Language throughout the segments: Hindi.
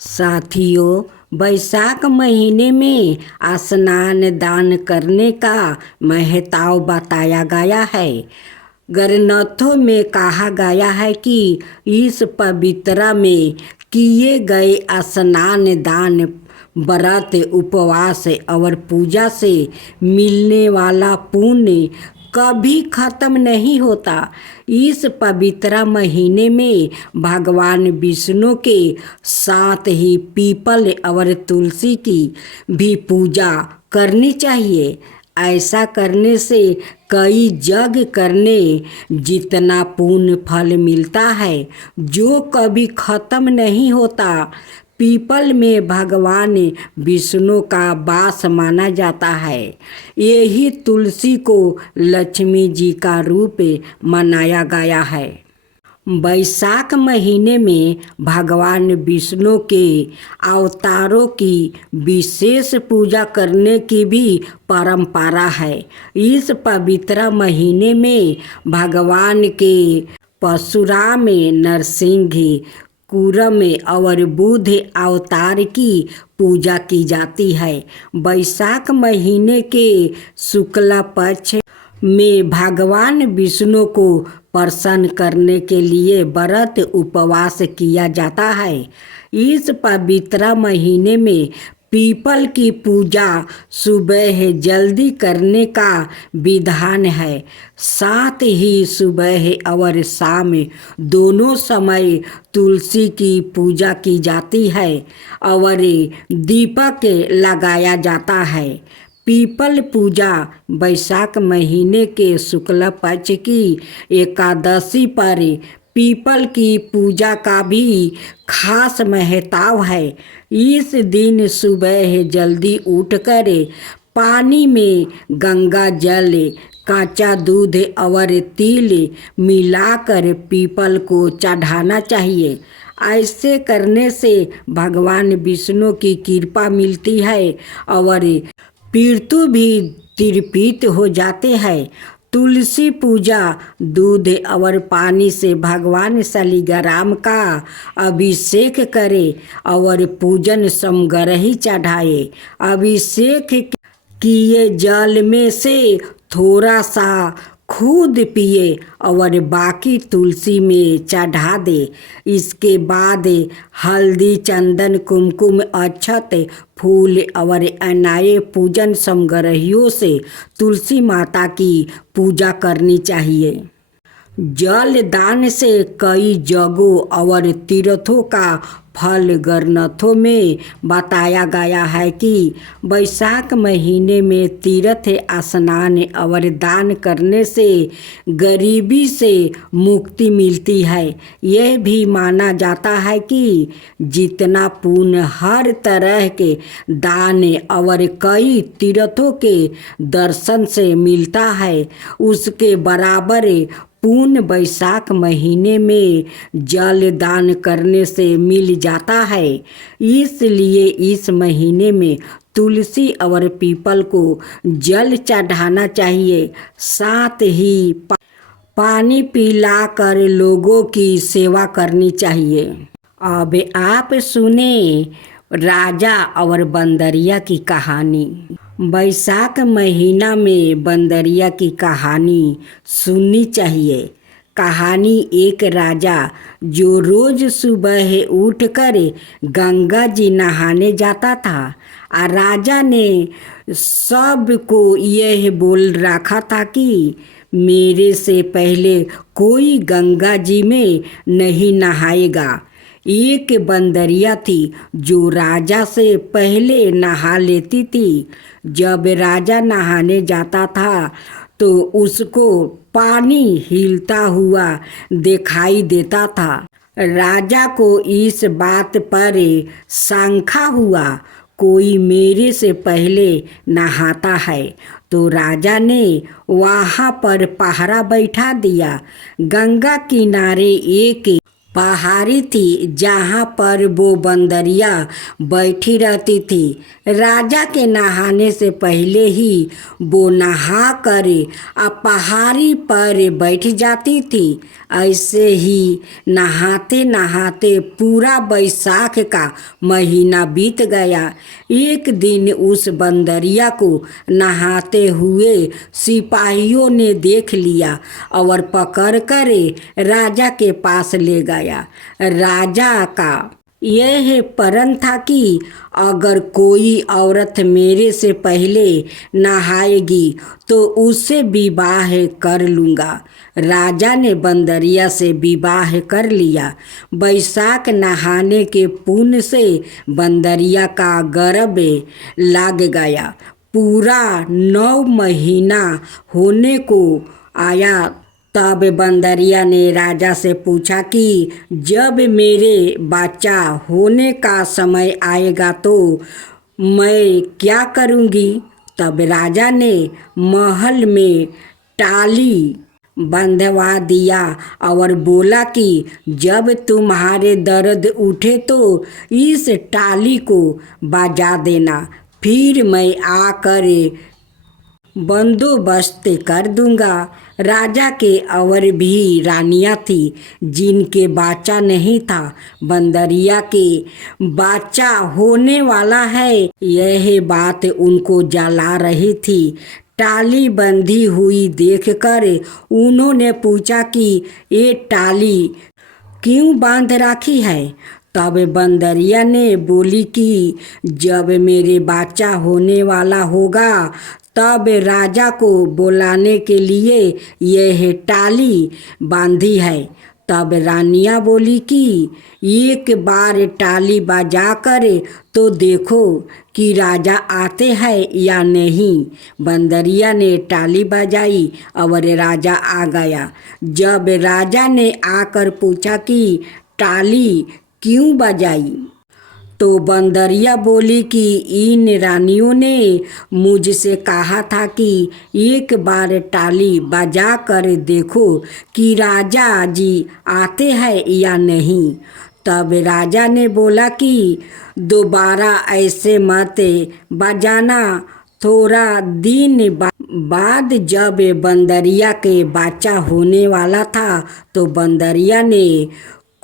साथियों, बैसाख महीने में स्नान दान करने का महत्व बताया गया है। ग्रंथों में कहा गया है कि इस पवित्र में किए गए स्नान दान, व्रत, उपवास और पूजा से मिलने वाला पुण्य कभी खत्म नहीं होता। इस पवित्र महीने में भगवान विष्णु के साथ ही पीपल और तुलसी की भी पूजा करनी चाहिए। ऐसा करने से कई यज्ञ करने जितना पुण्य फल मिलता है जो कभी खत्म नहीं होता। पीपल में भगवान विष्णु का वास माना जाता है। यही तुलसी को लक्ष्मी जी का रूप मनाया गया है। बैसाख महीने में भगवान विष्णु के अवतारों की विशेष पूजा करने की भी परंपरा है। इस पवित्र महीने में भगवान के परशुराम, नरसिंह, कूर्म और बुद्ध अवतार की पूजा की जाती है। बैसाख महीने के शुक्ल पक्ष में भगवान विष्णु को प्रसन्न करने के लिए व्रत उपवास किया जाता है। इस पवित्र महीने में पीपल की पूजा सुबह जल्दी करने का विधान है। साथ ही सुबह और शाम दोनों समय तुलसी की पूजा की जाती है और दीपक लगाया जाता है। पीपल पूजा बैसाख महीने के शुक्ल पक्ष की एकादशी पर पीपल की पूजा का भी खास महत्व है। इस दिन सुबह जल्दी उठकर पानी में गंगा जल, कच्चा दूध और तिल मिलाकर पीपल को चढ़ाना चाहिए। ऐसे करने से भगवान विष्णु की कृपा मिलती है और पितृ भी तृप्त हो जाते हैं। तुलसी पूजा दूध और पानी से भगवान शालिग्राम का अभिषेक करे और पूजन समग्र ही चढ़ाए। अभिषेक किए जल में से थोड़ा सा खुद पिए और बाकी तुलसी में चढ़ा दे। इसके बाद हल्दी, चंदन, कुमकुम, अक्षत, फूल और अन्य पूजन सामग्रियों से तुलसी माता की पूजा करनी चाहिए। जल दान से कई जगों और तीर्थों का फल ग्रंथों में बताया गया है कि बैसाख महीने में तीर्थ स्नान और दान करने से गरीबी से मुक्ति मिलती है। यह भी माना जाता है कि जितना पुण्य हर तरह के दान और कई तीर्थों के दर्शन से मिलता है, उसके बराबर पुण्य बैसाख महीने में जल दान करने से मिल जाता है। इसलिए इस महीने में तुलसी और पीपल को जल चढ़ाना चाहिए। साथ ही पानी पिलाकर लोगों की सेवा करनी चाहिए। अब आप सुने राजा और बंदरिया की कहानी। बैसाख महीना में बंदरिया की कहानी सुननी चाहिए। कहानी एक राजा जो रोज सुबह उठकर गंगा जी नहाने जाता था। राजा ने सबको यह बोल रखा था कि मेरे से पहले कोई गंगा जी में नहीं नहाएगा। एक बंदरिया थी जो राजा से पहले नहा लेती थी। जब राजा नहाने जाता था तो उसको पानी हिलता हुआ दिखाई देता था। राजा को इस बात पर शंका हुआ, कोई मेरे से पहले नहाता है। तो राजा ने वहाँ पर पहरा बैठा दिया। गंगा किनारे एक पहाड़ी थी जहाँ पर वो बंदरिया बैठी रहती थी। राजा के नहाने से पहले ही वो नहा कर पहाड़ी पर बैठ जाती थी। ऐसे ही नहाते नहाते पूरा बैसाख का महीना बीत गया। एक दिन उस बंदरिया को नहाते हुए सिपाहियों ने देख लिया और पकड़ कर राजा के पास ले गया। राजा का यह प्रण था कि अगर कोई औरत मेरे से पहले नहाएगी तो उससे विवाह कर लूँगा। राजा ने बंदरिया से विवाह कर लिया। बैसाख नहाने के पुण्य से बंदरिया का गर्भ लग गया। पूरा 9 महीना होने को आया। तब बंदरिया ने राजा से पूछा कि जब मेरे बच्चा होने का समय आएगा तो मैं क्या करूँगी। तब राजा ने महल में टाली बंधवा दिया और बोला कि जब तुम्हारे दर्द उठे तो इस टाली को बजा देना, फिर मैं आकर बंदोबस्त कर दूंगा। राजा के और भी रानियां थी जिनके बच्चा नहीं था। बंदरिया के बच्चा होने वाला है यह बात उनको जला रही थी। टाली बंधी हुई देखकर उन्होंने पूछा कि ये टाली क्यों बांध रखी है। तब बंदरिया ने बोली कि जब मेरे बच्चा होने वाला होगा तब राजा को बुलाने के लिए यह टाली बांधी है। तब रानियां बोली कि एक बार टाली बजा कर तो देखो कि राजा आते हैं या नहीं। बंदरिया ने टाली बजाई और राजा आ गया। जब राजा ने आकर पूछा कि टाली क्यों बजाई तो बंदरिया बोली कि इन रानियों ने मुझसे कहा था कि एक बार टाली बजा कर देखो कि राजा जी आते हैं या नहीं। तब राजा ने बोला कि दोबारा ऐसे मत बजाना। थोड़ा दिन बाद जब बंदरिया के बच्चा होने वाला था तो बंदरिया ने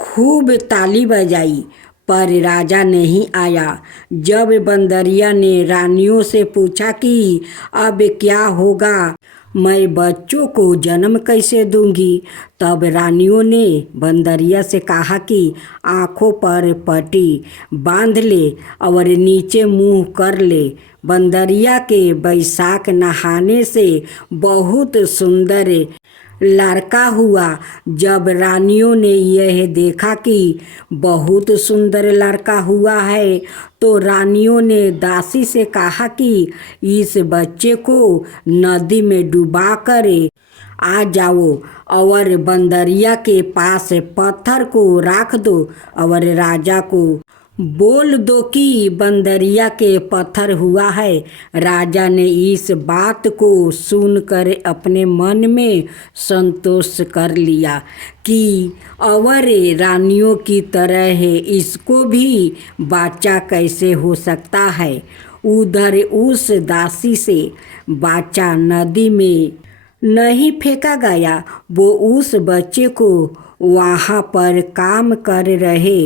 खूब ताली बजाई पर राजा नहीं आया। जब बंदरिया ने रानियों से पूछा कि अब क्या होगा, मैं बच्चों को जन्म कैसे दूंगी। तब रानियों ने बंदरिया से कहा कि आँखों पर पट्टी बांध ले और नीचे मुंह कर ले। बंदरिया के बैसाख नहाने से बहुत सुंदर लड़का हुआ। जब रानियों ने यह देखा कि बहुत सुंदर लड़का हुआ है तो रानियों ने दासी से कहा कि इस बच्चे को नदी में डुबा कर आ जाओ और बंदरिया के पास पत्थर को रख दो और राजा को बोल दो कि बंदरिया के पत्थर हुआ है। राजा ने इस बात को सुनकर अपने मन में संतोष कर लिया कि और रानियों की तरह इसको भी बच्चा कैसे हो सकता है। उधर उस दासी से बच्चा नदी में नहीं फेंका गया। वो उस बच्चे को वहाँ पर काम कर रहे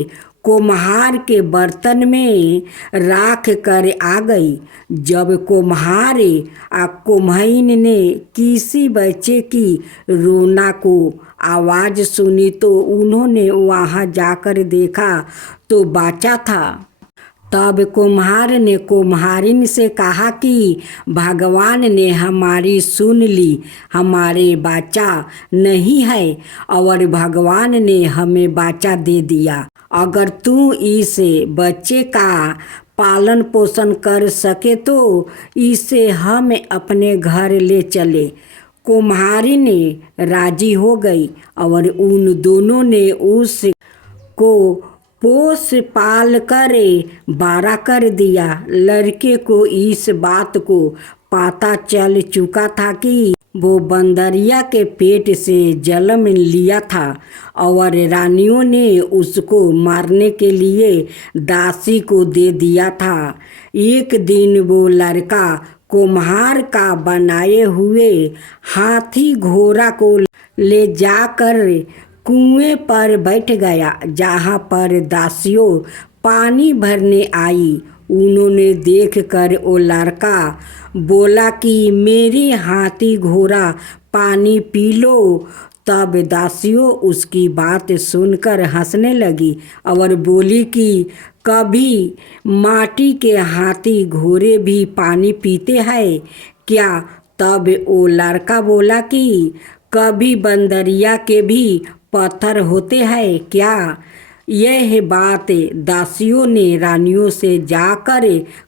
कुम्हार के बर्तन में राख कर आ गई। जब कुम्हार कुम्हाइन ने किसी बच्चे की रोना को आवाज़ सुनी तो उन्होंने वहाँ जाकर देखा तो बच्चा था। तब कुम्हार ने कुम्हारिन से कहा कि भगवान ने हमारी सुन ली, हमारे बच्चा नहीं है और भगवान ने हमें बच्चा दे दिया। अगर तू इस बच्चे का पालन पोषण कर सके तो इसे हम अपने घर ले चले। कुम्हारी ने राजी हो गई और उन दोनों ने उस को पोस पाल कर बड़ा कर दिया। लड़के को इस बात को पता चल चुका था कि वो बंदरिया के पेट से जन्म लिया था और रानियों ने उसको मारने के लिए दासी को दे दिया था। एक दिन वो लड़का कुम्हार का बनाए हुए हाथी घोड़ा को ले जाकर कुएं पर बैठ गया, जहाँ पर दासियों पानी भरने आई। उन्होंने देखकर वो लड़का बोला कि मेरी हाथी घोड़ा पानी पी लो। तब दासियों उसकी बात सुनकर हंसने लगी और बोली कि कभी माटी के हाथी घोड़े भी पानी पीते हैं क्या? तब वो लड़का बोला कि कभी बंदरिया के भी पत्थर होते हैं क्या? यह बात दासियों ने रानियों से जाकर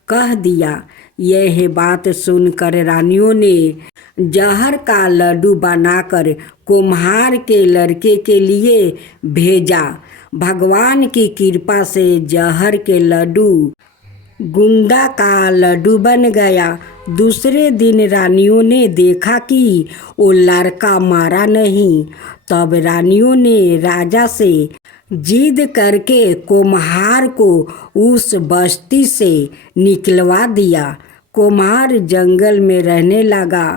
कह दिया। यह बात सुनकर रानियों ने जहर का लड्डू बनाकर कुम्हार के लड़के के लिए भेजा। भगवान की कृपा से जहर के लड्डू गुंदा का लड्डू बन गया। दूसरे दिन रानियों ने देखा कि वो लड़का मारा नहीं। तब रानियों ने राजा से जिद करके कुम्हार को उस बस्ती से निकलवा दिया। कुम्हार जंगल में रहने लगा।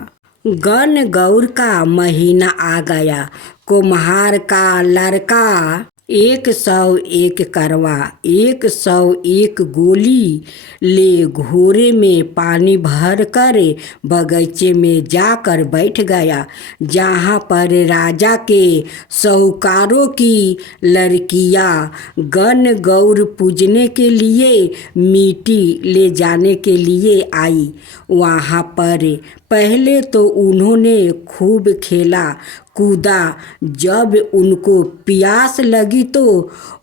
गण गौर का महीना आ गया। कुम्हार का लड़का 101 करवा 101 गोली ले घोड़े में पानी भर कर बगीचे में जाकर बैठ गया, जहाँ पर राजा के साहूकारों की लड़कियाँ गण गौर पूजने के लिए मिट्टी ले जाने के लिए आई। वहाँ पर पहले तो उन्होंने खूब खेला कूदा। जब उनको प्यास लगी तो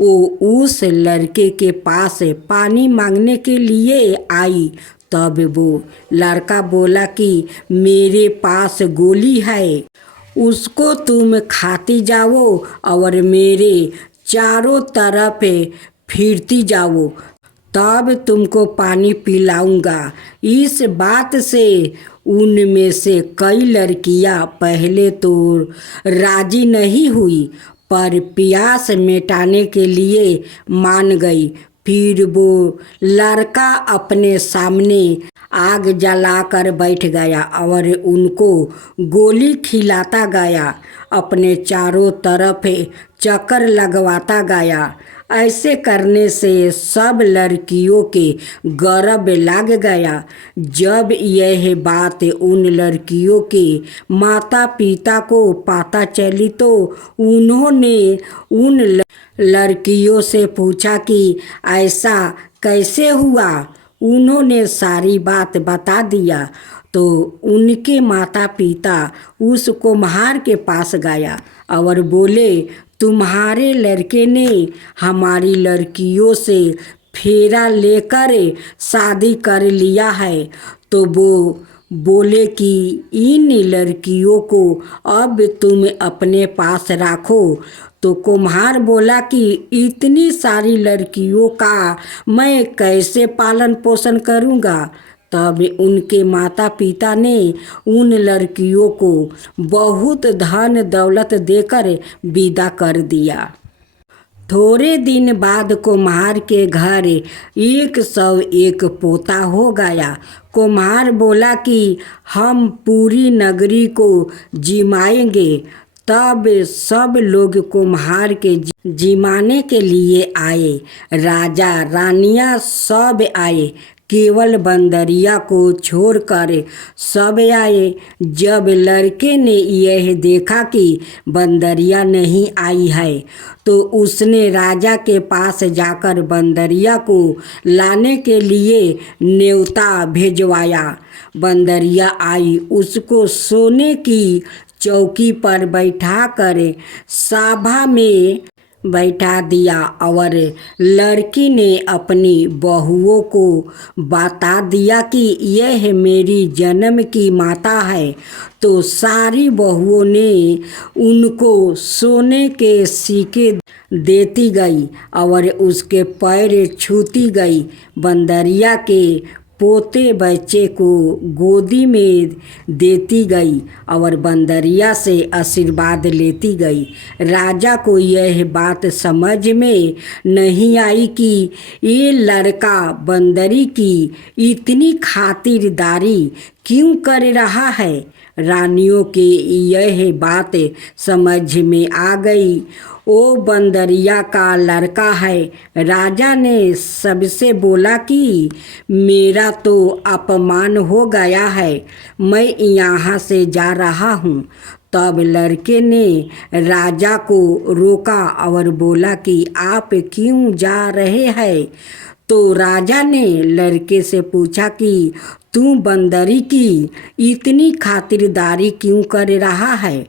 वो उस लड़के के पास पानी मांगने के लिए आई। तब वो लड़का बोला कि मेरे पास गोली है, उसको तुम खाती जाओ और मेरे चारों तरफ फिरती जाओ, तब तुमको पानी पिलाऊंगा। इस बात से उनमें से कई लड़कियां पहले तो राजी नहीं हुई, पर प्यास मिटाने के लिए मान गई। फिर वो लड़का अपने सामने आग जलाकर बैठ गया और उनको गोली खिलाता गया, अपने चारों तरफ चक्कर लगवाता गया। ऐसे करने से सब लड़कियों के गर्व लग गया। जब यह बात उन लड़कियों के माता पिता को पता चली तो उन्होंने उन लड़कियों से पूछा कि ऐसा कैसे हुआ। उन्होंने सारी बात बता दिया तो उनके माता पिता उस कुम्हार के पास गया और बोले, तुम्हारे लड़के ने हमारी लड़कियों से फेरा लेकर शादी कर लिया है। तो वो बोले कि इन लड़कियों को अब तुम अपने पास रखो। तो कुम्हार बोला कि इतनी सारी लड़कियों का मैं कैसे पालन पोषण करूँगा। तब उनके माता पिता ने उन लड़कियों को बहुत धन दौलत देकर विदा कर दिया। थोड़े दिन बाद कुम्हार के घर 101 पोता हो गया। कुम्हार बोला कि हम पूरी नगरी को जिमाएंगे। तब सब लोग कुम्हार के जिमाने के लिए आए। राजा रानियां सब आए, केवल बंदरिया को छोड़कर सब आए। जब लड़के ने यह देखा कि बंदरिया नहीं आई है तो उसने राजा के पास जाकर बंदरिया को लाने के लिए न्योता भेजवाया। बंदरिया आई, उसको सोने की चौकी पर बैठाकर सभा में बैठा दिया और लड़की ने अपनी बहुओं को बता दिया कि यह मेरी जन्म की माता है। तो सारी बहुओं ने उनको सोने के सिक्के देती गई और उसके पैर छूती गई। बंदरिया के पोते बच्चे को गोदी में देती गई और बंदरिया से आशीर्वाद लेती गई। राजा को यह बात समझ में नहीं आई कि ये लड़का बंदरी की इतनी खातिरदारी क्यों कर रहा है। रानियों के यह बात समझ में आ गई। वो बंदरिया का लड़का है। राजा ने सबसे बोला कि मेरा तो अपमान हो गया है, मैं यहाँ से जा रहा हूँ। तब लड़के ने राजा को रोका और बोला कि आप क्यों जा रहे हैं। तो राजा ने लड़के से पूछा कि तू बंदरी की इतनी खातिरदारी क्यों कर रहा है।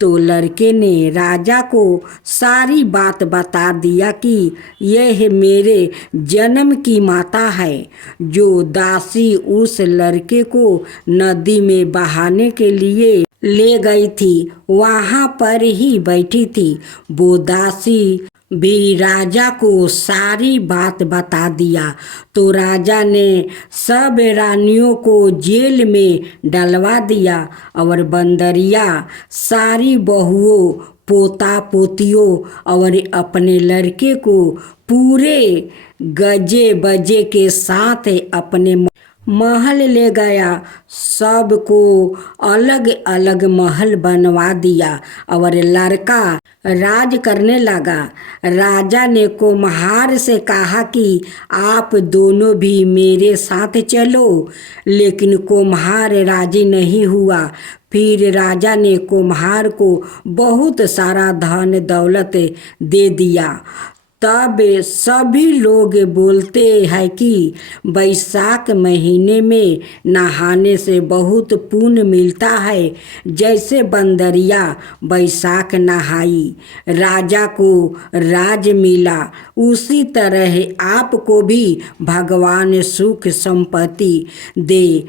तो लड़के ने राजा को सारी बात बता दिया कि यह मेरे जन्म की माता है। जो दासी उस लड़के को नदी में बहाने के लिए ले गई थी वहाँ पर ही बैठी थी। वो दासी भी राजा को सारी बात बता दिया। तो राजा ने सब रानियों को जेल में डलवा दिया और बंदरिया सारी बहुओं, पोता पोतियों और अपने लड़के को पूरे गजे बजे के साथ अपने महल ले गया। सबको अलग अलग महल बनवा दिया और लड़का राज करने लगा। राजा ने कुम्हार से कहा कि आप दोनों भी मेरे साथ चलो, लेकिन कुम्हार राजी नहीं हुआ। फिर राजा ने कुम्हार को बहुत सारा धन दौलत दे दिया। तब सभी लोग बोलते हैं कि बैसाख महीने में नहाने से बहुत पुण्य मिलता है। जैसे बंदरिया बैसाख नहाई, राजा को राज मिला, उसी तरह आपको भी भगवान सुख संपत्ति दे।